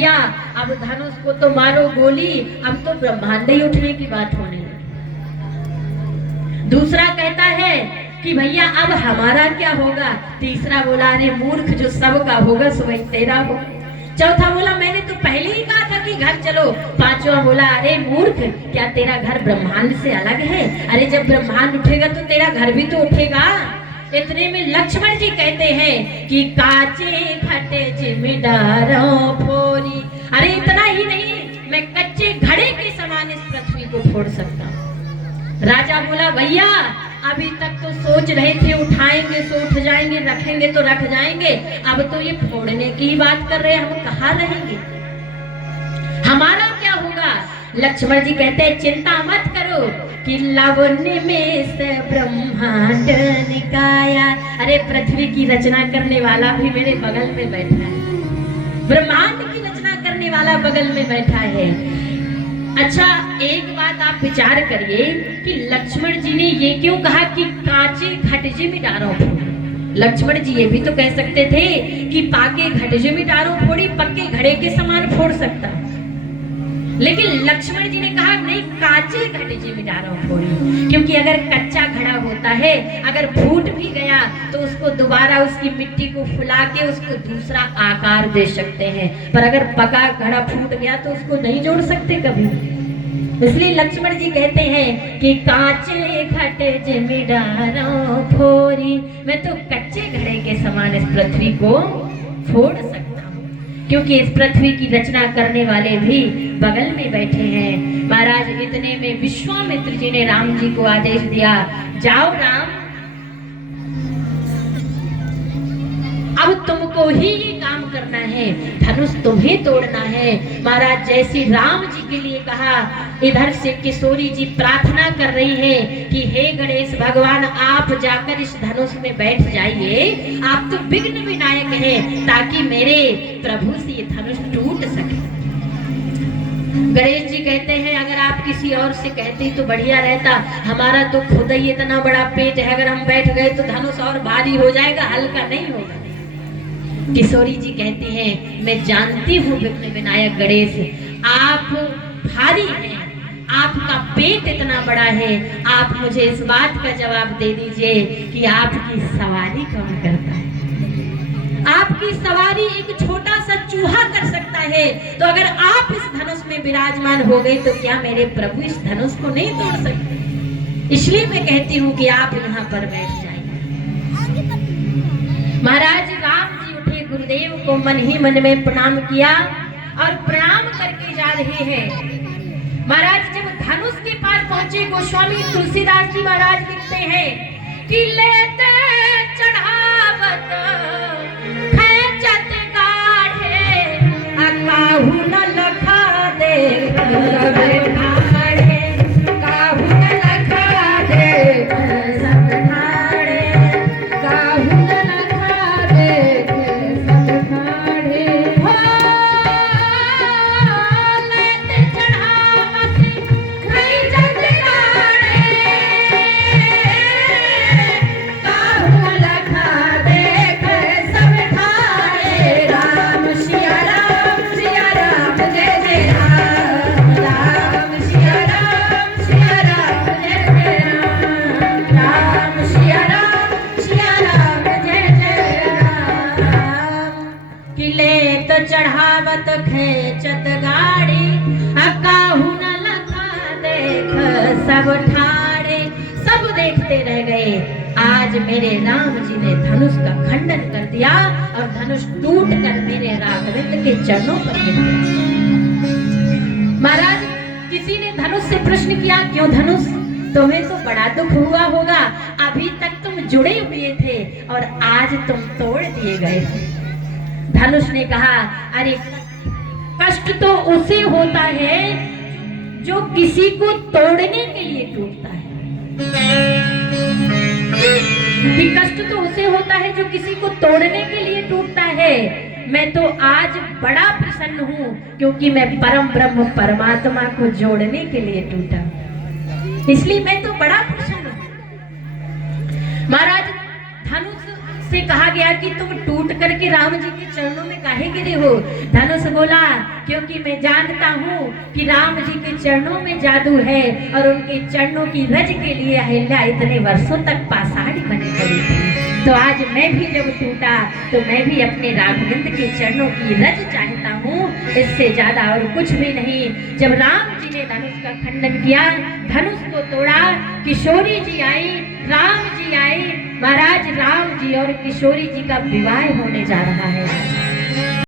भैया अब धनुष को तो मारो गोली, अब तो ब्रह्मांड ही उठने की बात होने लगी। दूसरा कहता है कि भैया अब हमारा क्या होगा। तीसरा बोला अरे मूर्ख, जो सबका होगा सो वही तेरा हो। चौथा बोला मैंने तो पहले ही कहा था कि घर चलो। पांचवा बोला अरे मूर्ख, क्या तेरा घर ब्रह्मांड से अलग है? अरे जब ब्रह्मांड उठेगा तो तेरा घर भी तो उठेगा। इतने में लक्ष्मण जी कहते हैं कि काचे घटे जिम्मेदारों फोरी। अरे इतना ही नहीं, मैं कच्चे घड़े के समान इस पृथ्वी को फोड़ सकता हूँ। राजा बोला भैया अभी तक तो सोच रहे थे उठाएंगे सो उठ जाएंगे, रखेंगे तो रख जाएंगे, अब तो ये फोड़ने की बात कर रहे हैं, हम कहाँ रहेंगे, हमारा क्या होगा? लक्ष्मण जी कहते हैं चिंता मत करो कि लावण्य में से ब्रह्मांड निकाया। अरे पृथ्वी की रचना करने वाला भी मेरे बगल में बैठा है, ब्रह्मांड की रचना करने वाला बगल में बैठा है। अच्छा एक बात आप विचार करिए कि लक्ष्मण जी ने ये क्यों कहा कि कांचे घटजे मिटारो फोड़ी। लक्ष्मण जी ये भी तो कह सकते थे कि पाके घटजे मिटारो फोड़ी, पक्के घड़े के समान फोड़ सकता, लेकिन लक्ष्मण जी ने कहा नहीं कांचे घटजे मिटारो फोड़ी, क्योंकि अगर कच्चा घड़ा होता है अगर फूट भी गया तो उसको दोबारा उसकी मिट्टी को फुला के उसको दूसरा आकार दे सकते हैं, पर अगर पका घड़ा फूट गया तो उसको नहीं जोड़ सकते कभी। इसलिए लक्ष्मण जी कहते हैं कि कांचे घटजे मिटारो फोड़ी, मैं तो कच्चे घड़े के समान इस पृथ्वी को फोड़ सकता हूँ, क्योंकि इस पृथ्वी की रचना करने वाले भी बगल में बैठे हैं। महाराज इतने में विश्वामित्र जी ने राम जी को आदेश दिया जाओ राम, अब तुमको ही ये काम करना है, धनुष तुम्हें तोड़ना है। महाराज जैसे राम जी के लिए कहा, इधर से किशोरी जी प्रार्थना कर रही है कि हे गणेश भगवान आप जाकर इस धनुष में बैठ जाइए, आप तो विघ्न विनायक हैं, ताकि मेरे प्रभु से ये धनुष टूट सके। गणेश जी कहते हैं अगर आप किसी और से कहते तो बढ़िया रहता, हमारा तो खुद ही इतना बड़ा पेट है, अगर हम बैठ गए तो धनुष और भारी हो जाएगा, हल्का नहीं होगा। किशोरी जी कहती हैं मैं जानती हूँ विघ्न विनायक गणेश आप भारी हैं, आपका पेट इतना बड़ा है, आप मुझे इस बात का जवाब दे दीजिए कि आपकी सवारी कौन करता है? आपकी सवारी एक छोटा सा चूहा कर सकता है, तो अगर आप इस धनुष में विराजमान हो गए तो क्या मेरे प्रभु इस धनुष को नहीं तोड़ सकते? इसलिए मैं कहती हूँ कि आप यहाँ पर बैठ जाइए। महाराज राम जी उठे, गुरुदेव को मन ही मन में प्रणाम किया और प्रणाम करके जा रहे हैं। महाराज जब धनुष के पास पहुंचे, गोस्वामी तुलसीदास जी महाराज लिखते हैं कि लेते चढ़ावत खेचत गाढ़े, काहू न लखा दे चढ़ावत खेचत गाड़ी, काहू न लखा देख सब ठाड़े। सब देखते रह गए। आज मेरे राम जी ने धनुष का खंडन कर दिया और धनुष टूट कर मेरे राघवेंद्र के चरणों पर गिर गया। महाराज किसी ने धनुष से प्रश्न किया क्यों धनुष, तुम्हें तो बड़ा दुख हुआ होगा, अभी तक तुम जुड़े हुए थे और आज तुम तोड़ दिए गए थे। धनुष ने कहा अरे कष्ट तो उसे होता है जो किसी को तोड़ने के लिए टूटता है, कि कष्ट तो उसे होता है जो किसी को तोड़ने के लिए टूटता है। मैं तो आज बड़ा प्रसन्न हूँ क्योंकि मैं परम ब्रह्म परमात्मा को जोड़ने के लिए टूटा, इसलिए मैं तो बड़ा प्रसन्न हूँ। महाराज धनुष से कहा गया कि तुम टूट करके राम जी के चरणों में काहे गिरे हो? धनुष बोला क्योंकि मैं जानता हूँ कि राम जी के चरणों में जादू है और उनके चरणों की रज के लिए अहिल्या इतने वर्षों तक पाषाणी बनी पड़ी थी। तो आज मैं भी जब टूटा तो मैं भी अपने राघवेंद्र के चरणों की रज चाहता हूँ, इससे ज्यादा और कुछ भी नहीं। जब राम जी ने धनुष का खंडन किया, धनुष को तोड़ा, किशोरी जी आई, राम जी आए। महाराज राम जी और किशोरी जी का विवाह होने जा रहा है।